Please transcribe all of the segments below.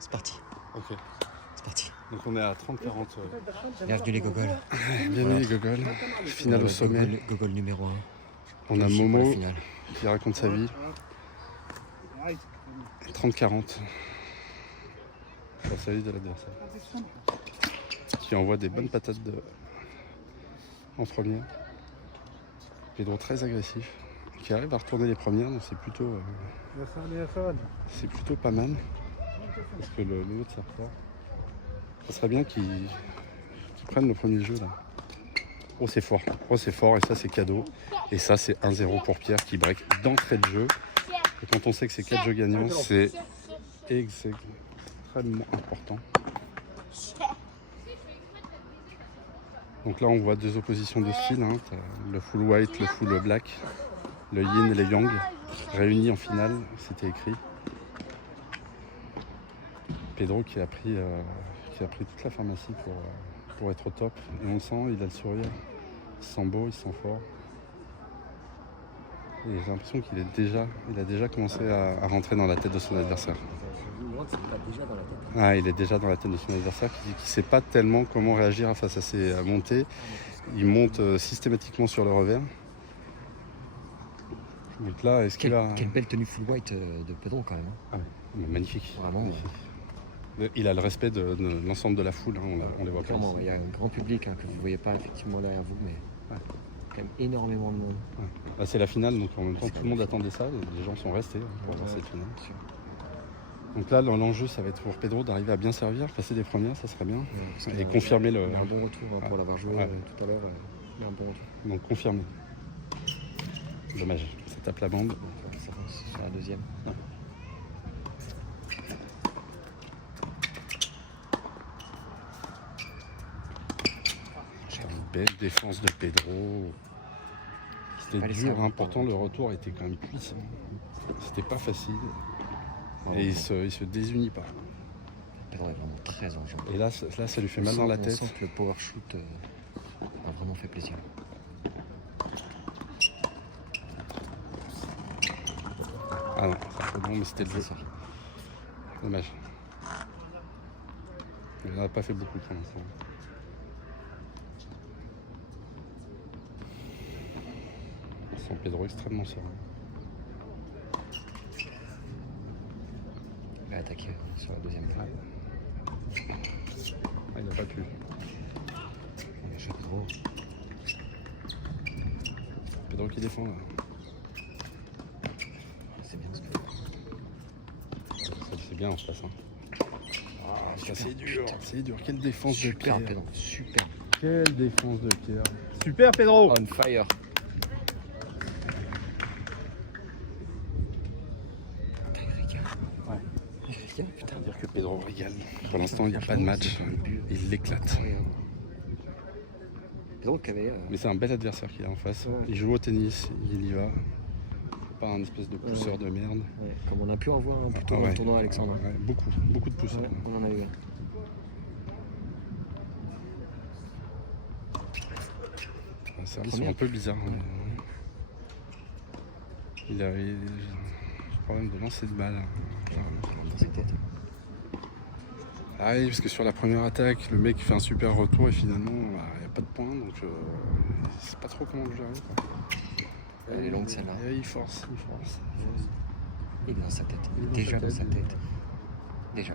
C'est parti. Ok. C'est parti. Donc on est à 30-40. Bienvenue les gogoles. Bienvenue les gogoles. Finale au sommet. Gogol numéro 1. On a Momo qui raconte sa vie. 30-40. La salut de l'adversaire. Qui envoie des bonnes patates en première. Pedro très agressif. Qui arrive à retourner les premières, donc c'est plutôt pas mal. Parce que le haut de sa part. Ça serait bien qu'ils prennent le premier jeu là. Oh c'est fort, et ça c'est cadeau. Et ça c'est 1-0 pour Pierre qui break d'entrée de jeu. Et quand on sait que c'est 4 jeux gagnants, c'est extrêmement important. Donc là on voit deux oppositions de style, hein. Le full white, le full black, le yin et le yang réunis en finale, c'était écrit. Pedro qui a pris toute la pharmacie pour être au top. Et on le sent, il a le sourire, il se sent beau, il se sent fort. Et j'ai l'impression qu'il a déjà commencé à rentrer dans la tête de son adversaire. Ah, il est déjà dans la tête de son adversaire qui ne sait pas tellement comment réagir face à ses montées. Il monte systématiquement sur le revers. Donc là, est-ce qu'il a... Quelle belle tenue full white de Pedro quand même. Ah, magnifique. Vraiment. Magnifique. Il a le respect de l'ensemble de la foule, hein, on les voit pas. Il y a un grand public que vous ne voyez pas effectivement derrière vous, mais quand même énormément de monde. Ouais. Là, c'est la finale, donc en même temps tout le monde attendait ça, et les gens sont restés pour voir cette finale. Donc là, l'enjeu, ça va être pour Pedro d'arriver à bien servir, passer des premières, ça serait bien, et confirmer le... Un bon retour pour l'avoir joué tout à l'heure, mais un bon retour. Donc confirmer. Dommage, ça tape la bande. Ça avance sur la deuxième. Ouais. Belle défense de Pedro. C'était dur, hein. Pourtant le retour était quand même puissant. C'était pas facile. Et il se désunit pas. Pedro est vraiment très en jambes. Et là, ça lui fait mal dans la tête. On sent que le power shoot a vraiment fait plaisir. Ah non, c'est un peu bon, mais c'était le jeu. Dommage. Il n'en a pas fait beaucoup pour l'instant. On sent Pedro extrêmement serein. Il va attaquer sur la deuxième fois. Ah, il n'a pas pu. Il a joué Pedro. Pedro qui défend là. C'est bien ce que C'est bien en face. Hein. Ah, ça c'est dur. C'est dur. Quelle défense de Pierre. Pedro, super. Quelle défense de Pierre. Super Pedro. On fire. Putain, dire que Pedro régale. Pour l'instant, il n'y a pas de match. Il l'éclate. Mais c'est un bel adversaire qu'il a en face. Il joue au tennis, il y va. Pas un espèce de pousseur de merde. Ouais, comme on a pu en voir un plutôt dans le tournoi, Alexandre. Ouais, beaucoup de pousseurs. Ouais, on en a eu un. Les services sont un peu bizarres. Il a un problème de lancer de balle. Dans ses têtes. Ah oui, parce que sur la première attaque, le mec fait un super retour et finalement, il n'y a pas de points, donc il sait pas trop comment le gérer. Elle est longue celle-là. Il force. Il est dans sa tête. Il est déjà dans sa tête. Déjà.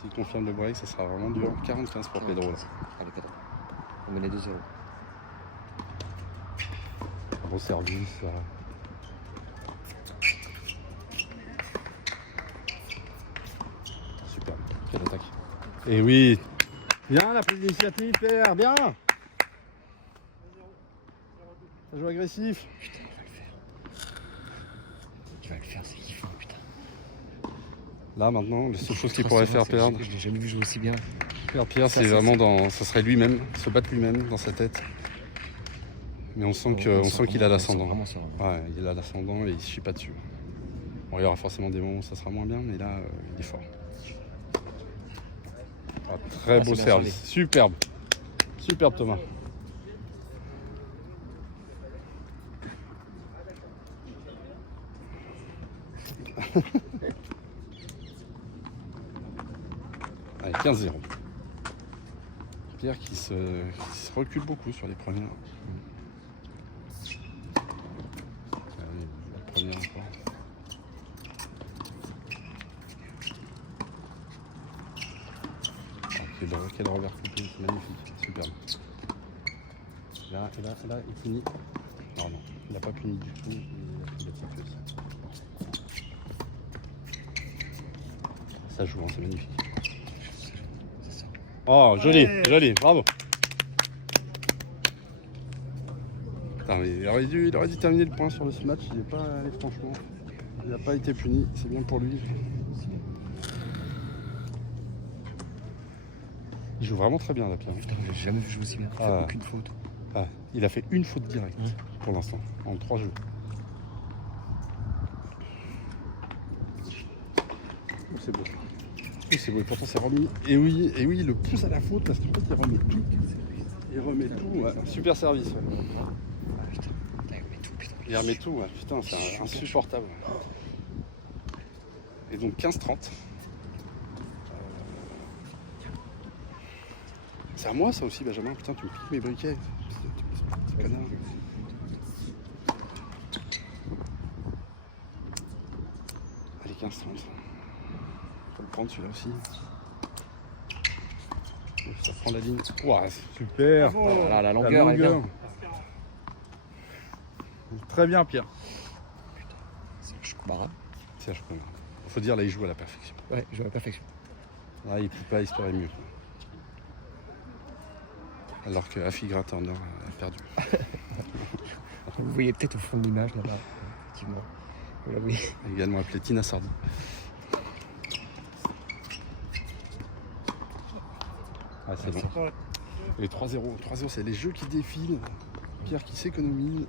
S'il confirme le break, ça sera vraiment dur. 45 pour Pedro. Là. Allez Pedro. On met les 2-0. Gros service. Super. Quelle attaque. Et oui. Bien la prise d'initiative, Pierre. Bien. Ça joue agressif. Putain, il va le faire, c'est kiffant, putain. Là maintenant, la seule chose qu'il pourrait faire perdre. Je l'ai jamais vu jouer aussi bien. Pierre, c'est vraiment ça serait lui-même, se battre lui-même dans sa tête. Mais on sent qu'il a l'ascendant. Ouais, il a l'ascendant et il ne se chie pas dessus. Bon, il y aura forcément des moments où ça sera moins bien, mais là, il est fort. Ah, très beau service. Superbe. Superbe, Thomas. 15-0. Pierre qui se recule beaucoup sur les premières. Allez, la première encore. Quel revers coupé, c'est magnifique, superbe. Là, il finit. Non, il n'a pas fini du tout. Il a fait de aussi. Ça joue, hein, c'est magnifique. Oh, joli, joli, bravo. Putain, mais il aurait dû terminer le point sur le match. Il n'est pas allé franchement. Il n'a pas été puni, c'est bien pour lui. Il joue vraiment très bien là, Pierre. Putain, j'ai jamais vu jouer aussi bien. Il fait aucune faute. Ah, il a fait une faute directe pour l'instant, en 3 jeux. Oh, c'est beau. Oh, c'est beau, et pourtant c'est remis. Et oui, il le pousse à la faute parce qu'en fait il remet tout. Il remet tout, ouais. Super service. Ouais. Ah, putain, il remet tout, putain. Il remet tout, ouais. Putain, c'est insupportable. Et donc 15-30. C'est à moi ça aussi, Benjamin. Putain, tu me piques mes briquets. Petit connard. Allez, 15-30. Faut le prendre celui-là aussi. Ça prend la ligne. Ouah, super. Voilà, la longueur, elle est bien. Très bien, Pierre. C'est Choukbara. Tiens, je connais. Faut dire, là, il joue à la perfection. Ouais, il joue à la perfection. Là, il ne peut pas espérer mieux. Alors que Afigra Turner a perdu. Vous voyez peut-être au fond de l'image là-bas, effectivement. Vous la voyez. Également appelé Tina Sardi. Ah, c'est bon. Et 3-0. 3-0, c'est les jeux qui défilent. Pierre qui s'économise.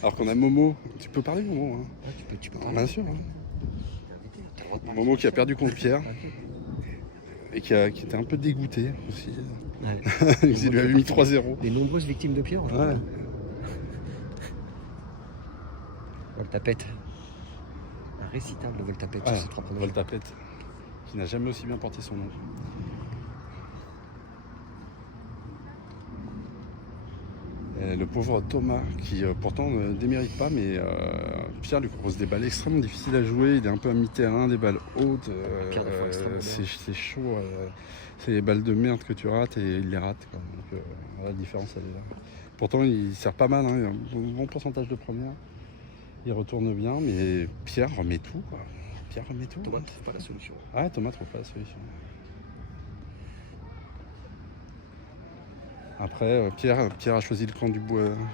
Alors qu'on a Momo. Tu peux parler, Momo, hein? Ouais, tu peux parler. Bien sûr. Hein. Momo qui a perdu contre Pierre. Et qui était un peu dégoûté aussi. Ouais. Il lui avait mis 3-0. Des nombreuses victimes de Pierre. Ouais. Voltapète. Un récital de Voltapète. Ouais, sur ces 3 premiers Voltapète, qui n'a jamais aussi bien porté son nom. Et le pauvre Thomas, qui pourtant ne démérite pas, mais Pierre lui propose des balles extrêmement difficiles à jouer. Il est un peu à mi-terrain, des balles hautes. C'est chaud. C'est les balles de merde que tu rates et il les rate. Quoi. Donc, la différence, elle est là. Pourtant, il sert pas mal. Hein, il a un bon pourcentage de première. Il retourne bien, mais Pierre remet tout. Quoi. Pierre remet tout. Thomas, c'est pas la solution. Ah, Thomas trouve pas la solution. Après, Pierre a choisi le camp du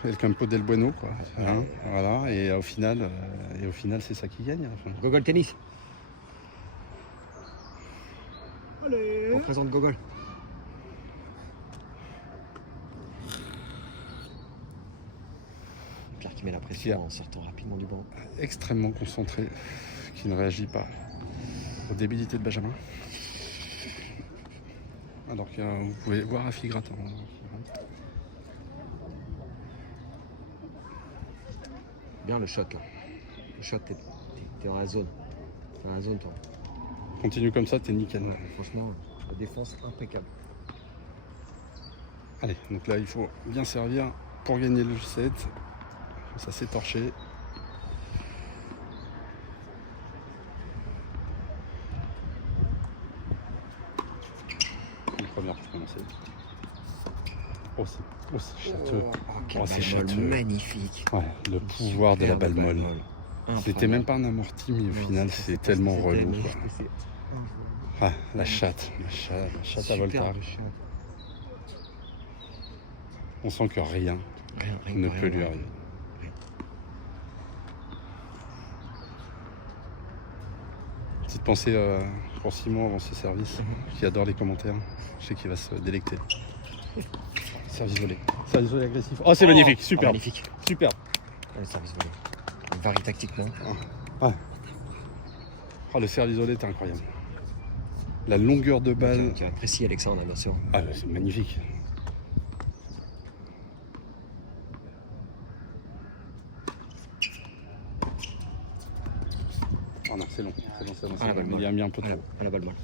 El Campo del Bueno, quoi. Hein, voilà. Et au final, c'est ça qui gagne à la fin. Gogol tennis. Allez. On présente Gogol. Pierre qui met la pression en sortant rapidement du banc. Extrêmement concentré, qui ne réagit pas aux débilités de Benjamin. Alors que vous pouvez voir Afigra Turner. Bien le shot là. Le shot, t'es dans la zone. T'es dans la zone toi. Continue comme ça, t'es nickel. Ouais, franchement, la défense impeccable. Allez, donc là il faut bien servir pour gagner le set. Ça s'est torché. Une première pour commencer. Oh, c'est châteux. C'est châteux. Magnifique. Ouais, le pouvoir de la balle molle. C'était même pas un amorti, mais au final, c'est tellement relou. Quoi. Ah, la chatte à Volta. On sent que rien ne peut lui arriver. Petite pensée pour Simon avant ce service, qui adore les commentaires. Je sais qu'il va se délecter. Service volé. Service volé agressif. Oh, c'est magnifique, super. Magnifique. Super. Le service volé. Il varie tactiquement. Ah. Oh, le service volé est incroyable. La longueur de balle. Qui apprécie Alexandre, bien sûr. Ah, c'est magnifique. c'est bon, Ah, la balle il molle. a mis un peu Ah, trop. la balle molle.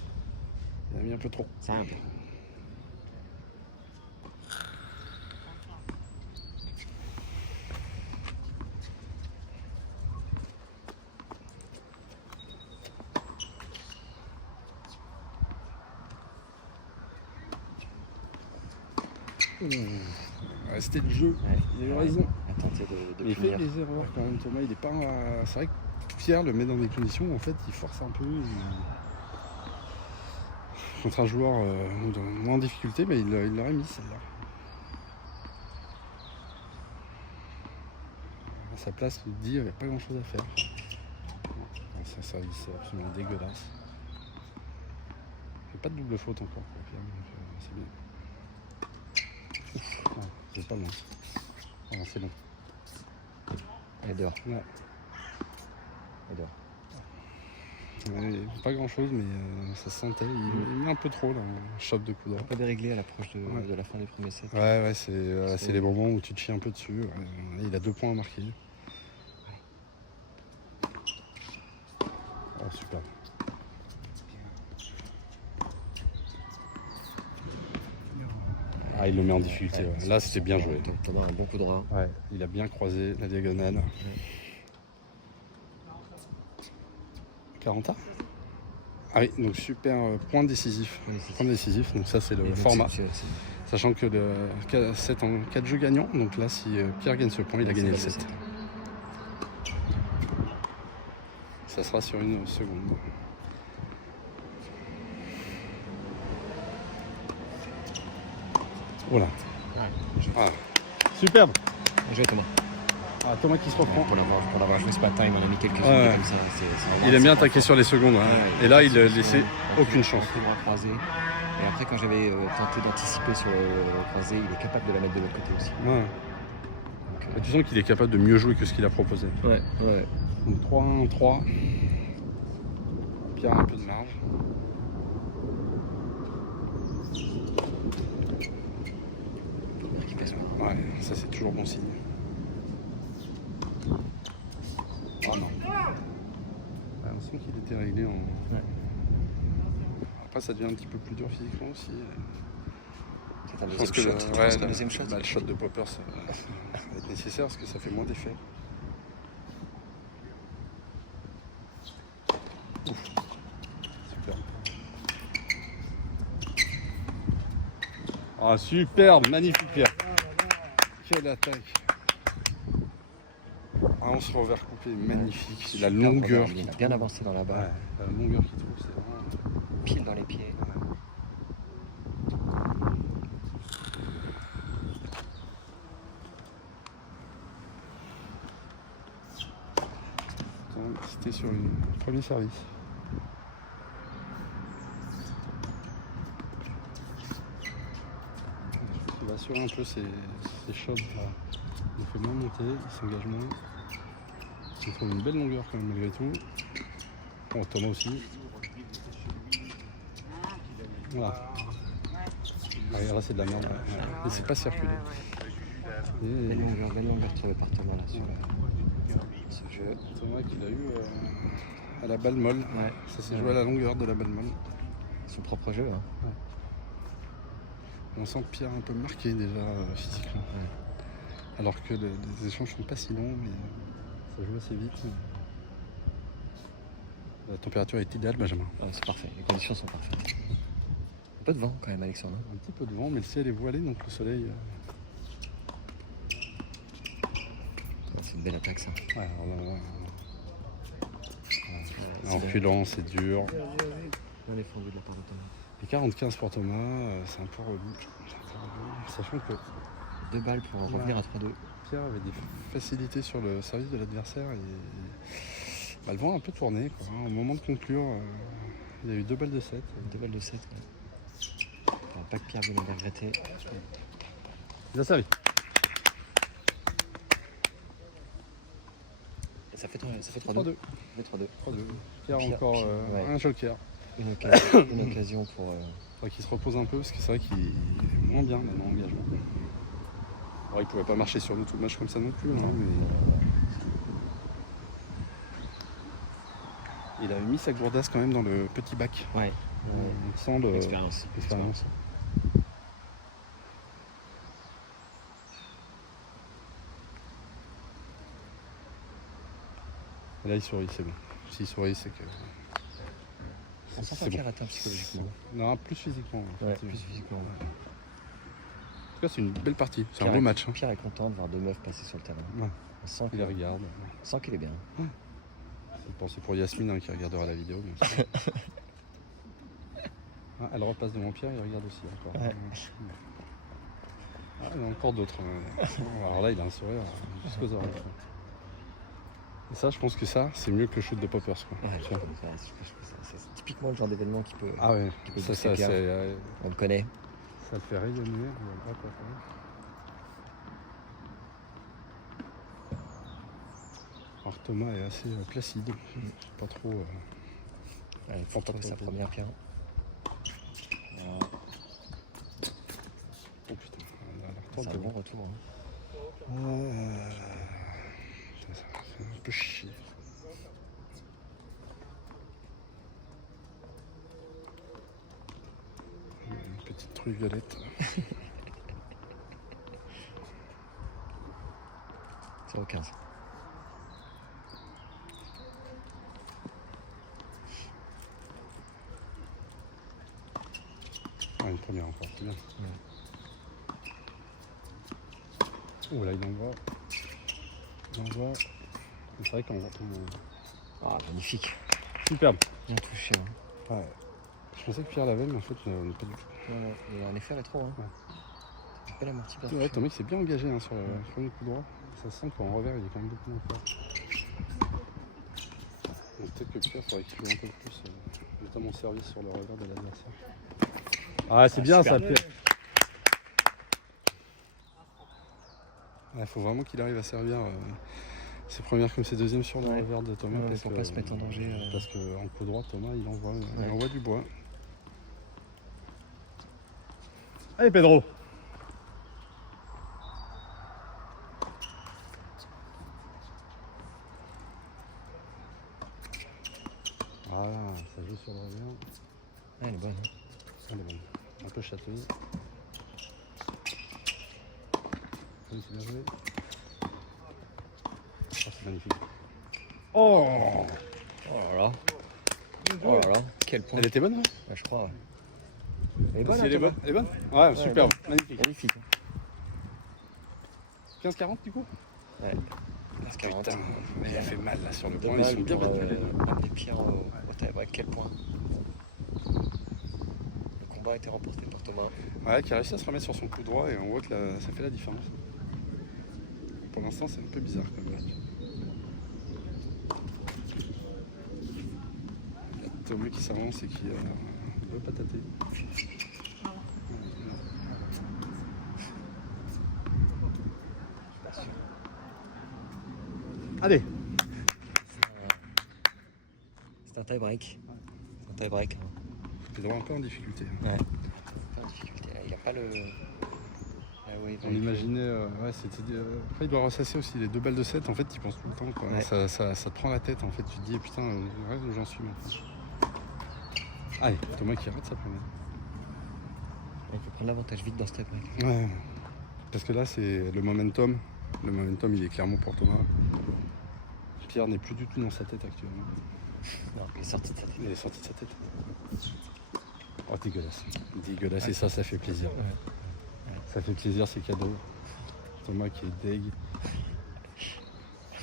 Il a mis un peu trop. Ça un peu. Ouais, c'était le jeu. Ouais. Il a eu raison. À tenter de Il fait punir. des erreurs quand même, Thomas. Il est pas. C'est vrai que Pierre le met dans des conditions où en fait il force un peu. Contre un joueur moins en difficulté, mais il l'aurait mis celle-là. À sa place, il dit il n'y avait pas grand chose à faire. C'est un service absolument dégueulasse. Il n'y a pas de double faute encore pour Pierre, donc c'est bien. Ah, c'est pas loin. Ah, c'est bon. Elle est dehors. Ouais. Elle est dehors. Ouais, pas grand chose, mais ça se sentait. Il met un peu trop là, un choc de coup droit. Pas déréglé à l'approche de, Ouais. de la fin du premier set. Ouais, c'est les moments où tu te chies un peu dessus. Ouais. Il a 2 points à marquer. Oh, super. Ah, il le met en difficulté. Ouais. Là, c'était bien joué. Thomas a un bon coup droit. Ouais, il a bien croisé la diagonale. 40 A. Ah oui, donc super point décisif. Point décisif, donc ça c'est le Et donc, format. c'est- Sachant que le 7 en 4 jeux gagnants, donc là si Pierre gagne ce point, il a gagné le 7. Ça sera sur une seconde. Voilà. Ah. Superbe. Bien joué, Thomas. Ah, Thomas qui se reprend. Pour l'avoir joué ce matin, il m'en a mis quelques-unes Ouais. comme ça. Il aime bien attaquer sur les secondes. Hein. Ouais, Et là, il a laissait aucune chance. Le bras croisé. Et après, quand j'avais tenté d'anticiper sur le croisé, il est capable de la mettre de l'autre côté aussi. Ouais. Donc, Et tu sens qu'il est capable de mieux jouer que ce qu'il a proposé. ouais, ouais. Donc 3-1, 3. Pierre a un peu de marge. Première qui passe. Ouais, ça c'est toujours bon signe. Ah non. Ouais, on sent qu'il était réglé en. Ouais. Après ça devient un petit peu plus dur physiquement aussi. C'est un Je pense deuxième que shot. le, Tu ouais, penses qu'un deuxième shot. le shot de Popper ça va être nécessaire parce que ça fait moins d'effet. Ouf. Super. Ah superbe, magnifique Pierre. Quelle attaque. Ah, on se revers coupé, magnifique. La longueur. Il a bien avancé dans la Ouais, balle. la longueur qu'il trouve, c'est vraiment. Pile dans les pieds. C'était sur le premier service. Il va assurer un peu ses shots. Là. Il fait moins monter, il s'engage moins. Il trouve une belle longueur quand même malgré tout. Bon, Thomas aussi. Voilà. Ouais, là c'est de la merde. Ouais. Et c'est pas circulé. Et Belle longueur trouvée par Thomas là sur ce jeu. Thomas qu'il a eu à la balle molle. Ouais. Ça s'est joué à la longueur de la balle molle. Son propre jeu. Hein. On sent que Pierre est un peu marqué déjà physiquement. Alors que les échanges sont pas si longs, mais ça joue assez vite. La température est idéale, Benjamin. Ah, c'est parfait, les conditions sont parfaites. Un peu de vent quand même, Alexandre. Un petit peu de vent, mais le ciel est voilé, donc le soleil. C'est une belle attaque ça. Ouais, en reculant, c'est dur. On est fondu de la part de Thomas. Et 45 pour Thomas, c'est un peu relou. Sachant que 2 balles pour en revenir à 3-2. Pierre avait des facilités sur le service de l'adversaire et le vent a un peu tourné. Quoi. Au moment de conclure, il y a eu 2 balles de 7. 2 balles de 7. Pas que Pierre vienne de regretter. Il a servi. Et ça fait 3-2. 3-2. Ça fait 3-2. 3-2. Pierre Pierre, encore ouais. un joker. Une occasion pour. Faudrait qu'il se repose un peu parce que c'est vrai qu'il est moins bien maintenant en engagement. Alors, il pouvait pas marcher sur nous tout le match comme ça non plus. Hein, mais... Il avait mis sa gourdasse quand même dans le petit bac. Ouais. On sent Expérience. l'expérience. Et là, il sourit, c'est bon. S'il sourit, c'est que. On sent c'est pas bon. Pierre atteint psychologiquement. Non, plus physiquement. Ouais, effectivement. plus physiquement. En tout cas, c'est une belle partie. C'est un Pierre beau est- match. Hein. Pierre est content de voir deux meufs passer sur le terrain. Ouais. On sent Il les regarde. qu'il est bien. C'est pour Yasmine hein, qui regardera la vidéo. Bien sûr. Ah, elle repasse devant Pierre, il regarde aussi encore. Ouais. Ah, il y en a encore d'autres. Alors là, il a un sourire jusqu'aux oreilles. Et ça, je pense que ça, c'est mieux que le shoot de poppers. Quoi. Ouais, Tu vois. c'est typiquement le genre d'événement qui peut. Ah ouais, qui peut ça, booster Pierre. c'est, On le connaît. ça le fait rayonner. Hop, hop, hop. Alors Thomas est assez placide, pas trop. Il faut trouver sa première Pierre. Oh putain, C'est un bon retour. Hein. Ça fait un peu chier. Une petite truie violette. 0,15. Ah, une première encore, c'est bien. Oh là, il envoie. C'est vrai qu'on va Ah, magnifique. Superbe. Bien touché. Hein. Ouais. Je pensais que Pierre l'avait, mais en fait, pas du tout. Et en effet rétro. Hein. Ouais. C'est pas l'amorti bien Ouais, touché. Thomas s'est bien engagé hein, sur le premier coup droit. Ça sent qu'en revers, il est quand même beaucoup moins fort. Donc, peut-être que Pierre faudrait qu'il joue un peu plus, notamment au service sur le revers de l'adversaire. Ah, c'est bien ça, Pierre. Il faut vraiment qu'il arrive à servir ses premières comme ses deuxièmes sur le revers de Thomas. Ouais, pour pas se mettre en danger. Parce qu'en coup droit, Thomas, il envoie du bois. Allez, Pedro. Voilà, ça joue sur le revers. Ah, elle est bonne. Hein. Elle est bonne. Un peu chatouille. Oui, c'est bien joué. Oh, c'est magnifique. Oh. Oh là là. Oh là là. Quel point. Elle était bonne, hein Ouais, je crois. Ouais. Elle est bonne. Si, hein, elle est Thomas bonne. Elle est bonne Ouais, super. elle Magnifique. Magnifique. 15-40 du coup Ouais. 40. Putain, mais elle fait mal là sur le point. Dommage Ils sont bien pour battus. amener Pierre au tie-break. Quel point. Le combat a été remporté par Thomas. Ouais, qui a réussi à se remettre sur son coup droit et on voit que ça fait la différence. Pour l'instant, c'est un peu bizarre comme match. Il y a Thomas qui s'avance et qui veut patater. Allez. C'est un tie-break. C'est un tie-break. Hein. Le droit encore en difficulté. Ouais. Pas en difficulté. Il n'y a pas le. Ah oui, On imaginait, c'était. Après, il doit ressasser aussi les 2 balles de 7. En fait, tu penses tout le temps. Quoi. Ouais. Ça te prend la tête. En fait, tu te dis, putain, reste où j'en suis maintenant. Allez, Thomas qui rate sa première. Il faut prendre l'avantage vite dans ce tie-break. Ouais. Parce que là, c'est le momentum. Le momentum, il est clairement pour Thomas. Pierre n'est plus du tout dans sa tête actuellement. Non, il est sorti de sa tête. Il est sorti de sa tête. Oh, dégueulasse. Dégueulasse, et ça fait plaisir. Ouais. Ça fait plaisir, c'est cadeau. Thomas qui est deg.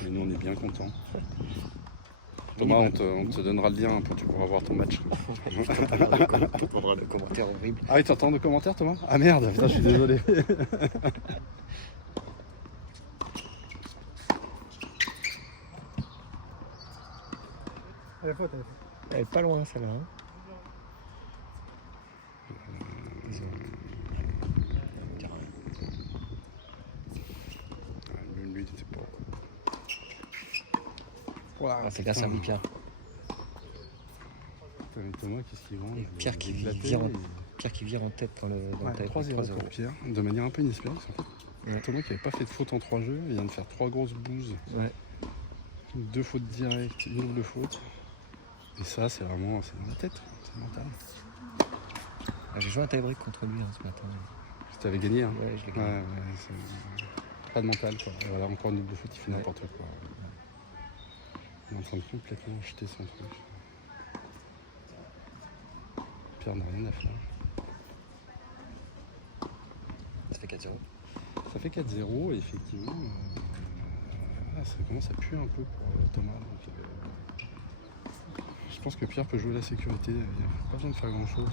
Et nous, on est bien contents. Thomas, on te donnera le lien pour tu pourras voir ton match. Tu prendras le commentaire horrible. Ah oui, t'entends le commentaire, Thomas? Ah merde, putain, je suis désolé. Elle est faute, elle est faute. Elle est pas loin celle-là. Hein. Lui, il était pas. Voilà, C'est bien servi Pierre. Thomas, qu'est-ce qu'il vend? Et Pierre qui vire en tête dans le tie-break. 3-0 pour Pierre, de manière un peu inespérée. En fait. Ouais. Thomas qui n'avait pas fait de faute en 3 jeux, il vient de faire 3 grosses bouses. Ouais. 2 fautes directes, une double faute. Et ça, c'est vraiment c'est dans la tête, c'est mental. Ah, j'ai joué un tie-break contre lui ce matin. Tu t'avais gagné, hein. Ouais, je l'ai gagné. C'est pas de mental, quoi. Et voilà, encore une double faute, il fait n'importe quoi. Il est en train de complètement jeter son truc. Pierre n'a rien à faire. Ça fait 4-0. Ça fait 4-0 et effectivement, ça commence à puer un peu pour Thomas. Donc, je pense que Pierre peut jouer la sécurité, il n'y a pas besoin de faire grand chose.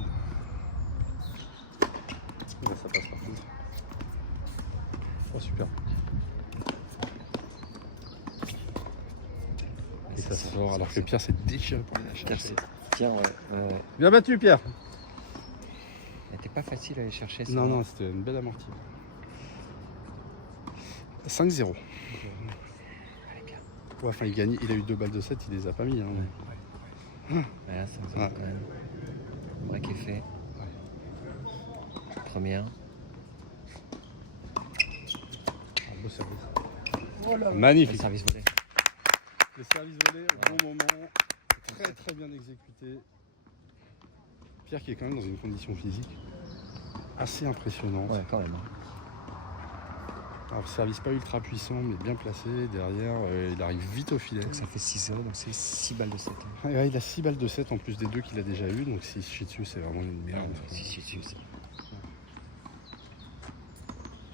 Là, ça passe par contre. Oh super. Et ça sort alors que Pierre s'est déchiré pour aller la chercher. Pierre, Bien battu Pierre. elle était pas facile à aller chercher. Non, non, c'était une belle amortie. 5-0. Allez, bien. Ouais, enfin, il gagne, il a eu 2 balles de 7, il les a pas mis. Hein. Ouais, là, ça me semble quand même. Break est fait. Première. Un beau service. Oh là. Magnifique. Le service volé. Le service volé au bon moment, très très bien exécuté. Pierre qui est quand même dans une condition physique assez impressionnante. Ouais, quand même. Un service pas ultra puissant mais bien placé. Derrière, il arrive vite au filet. Donc ça fait 6-0, donc c'est 6 balles de 7. Ouais, il a 6 balles de 7 en plus des 2 qu'il a déjà eu. Donc s'il se chie dessus, c'est vraiment une merde. Si.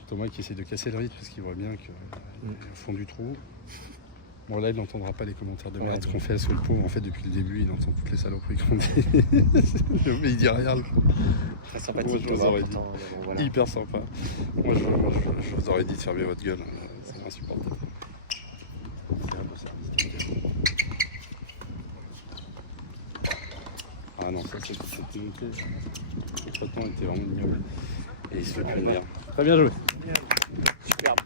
Thomas qui essaie de casser le rythme parce qu'il voit bien qu'il est au fond du trou. Bon là il n'entendra pas les commentaires de merde qu'on fait sur le pauvre. En fait depuis le début il entend toutes les saloperies qu'on dit. Mais il dit rien. Très sympathique. Moi, je vous aurais dit. Pourtant, voilà. Hyper sympa. Moi je vous aurais dit de fermer votre gueule. C'est insupportable. C'est un beau service. Ah non ça cette montée. Le traitement était vraiment ignoble. Et il se fait punir. Très bien joué. Superbe.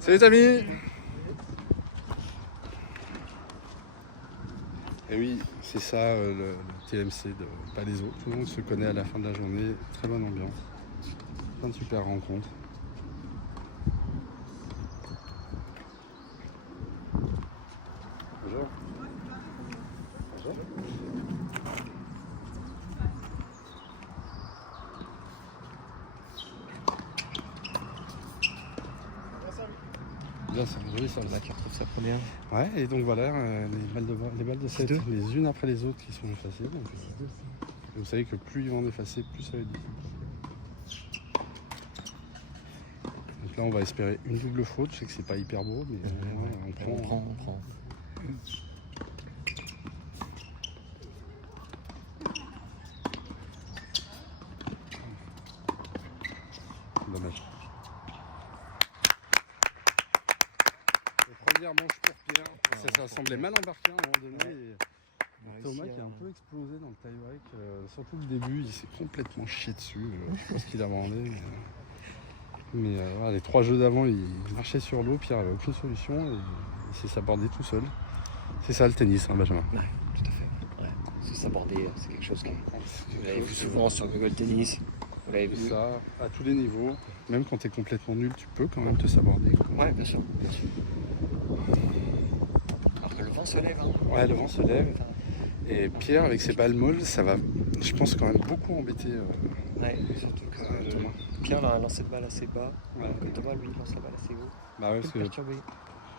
Salut les amis. Et oui, c'est ça le TMC de Palaiso. Tout le monde se connaît à la fin de la journée. Très bonne ambiance. Plein de super rencontres. Bonjour. Bonjour. Bien, c'est un joli service. Là, qui retrouve sa première. Ouais, et donc voilà, les balles de 7, les unes après les autres qui sont effacées. Donc, vous savez que plus ils vont en effacer, plus ça va être difficile. Donc là, on va espérer une double faute. Je sais que c'est pas hyper beau, mais On prend. Dommage. Première manche pour Pierre. Ça semblait mal embarqué à un moment donné. Et Thomas qui a un peu explosé dans le tie-break. Surtout le début, il s'est complètement chié dessus. Je sais pas ce qu'il a demandé. Mais voilà, les 3 jeux d'avant, il marchait sur l'eau. Pierre n'avait aucune solution et il s'est sabordé tout seul. C'est ça le tennis, hein, Benjamin. Ouais, tout à fait. Ouais. Se saborder, c'est quelque chose qui. Vous l'avez vu souvent sur Google Tennis. Vous l'avez vu. Ça, à tous les niveaux. Même quand tu es complètement nul, tu peux quand même te saborder. Ouais, bien sûr. Après, le vent se lève. Hein. Ouais, le vent se lève. Et Pierre, avec ses balles molles, ça va, je pense, quand même beaucoup embêter Ouais, surtout que Thomas. Pierre a lancé de balle assez bas. Ouais. Alors que Thomas, lui, lance la balle assez haut. Bah ouais, parce que Perturbé.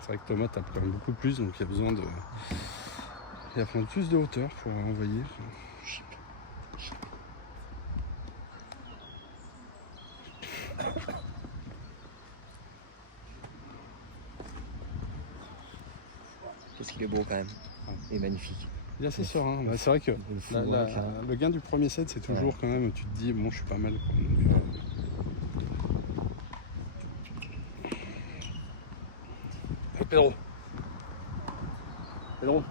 c'est vrai que Thomas tape quand même beaucoup plus, donc il y a besoin de. Il y a besoin de plus de hauteur pour envoyer. Qu'est-ce qu'il est beau quand même. Il est magnifique. Il est assez serein. Bah, c'est vrai que le gain du premier set, c'est toujours quand même, tu te dis, bon, je suis pas mal. Quoi. Donc, Pedro. Pedro.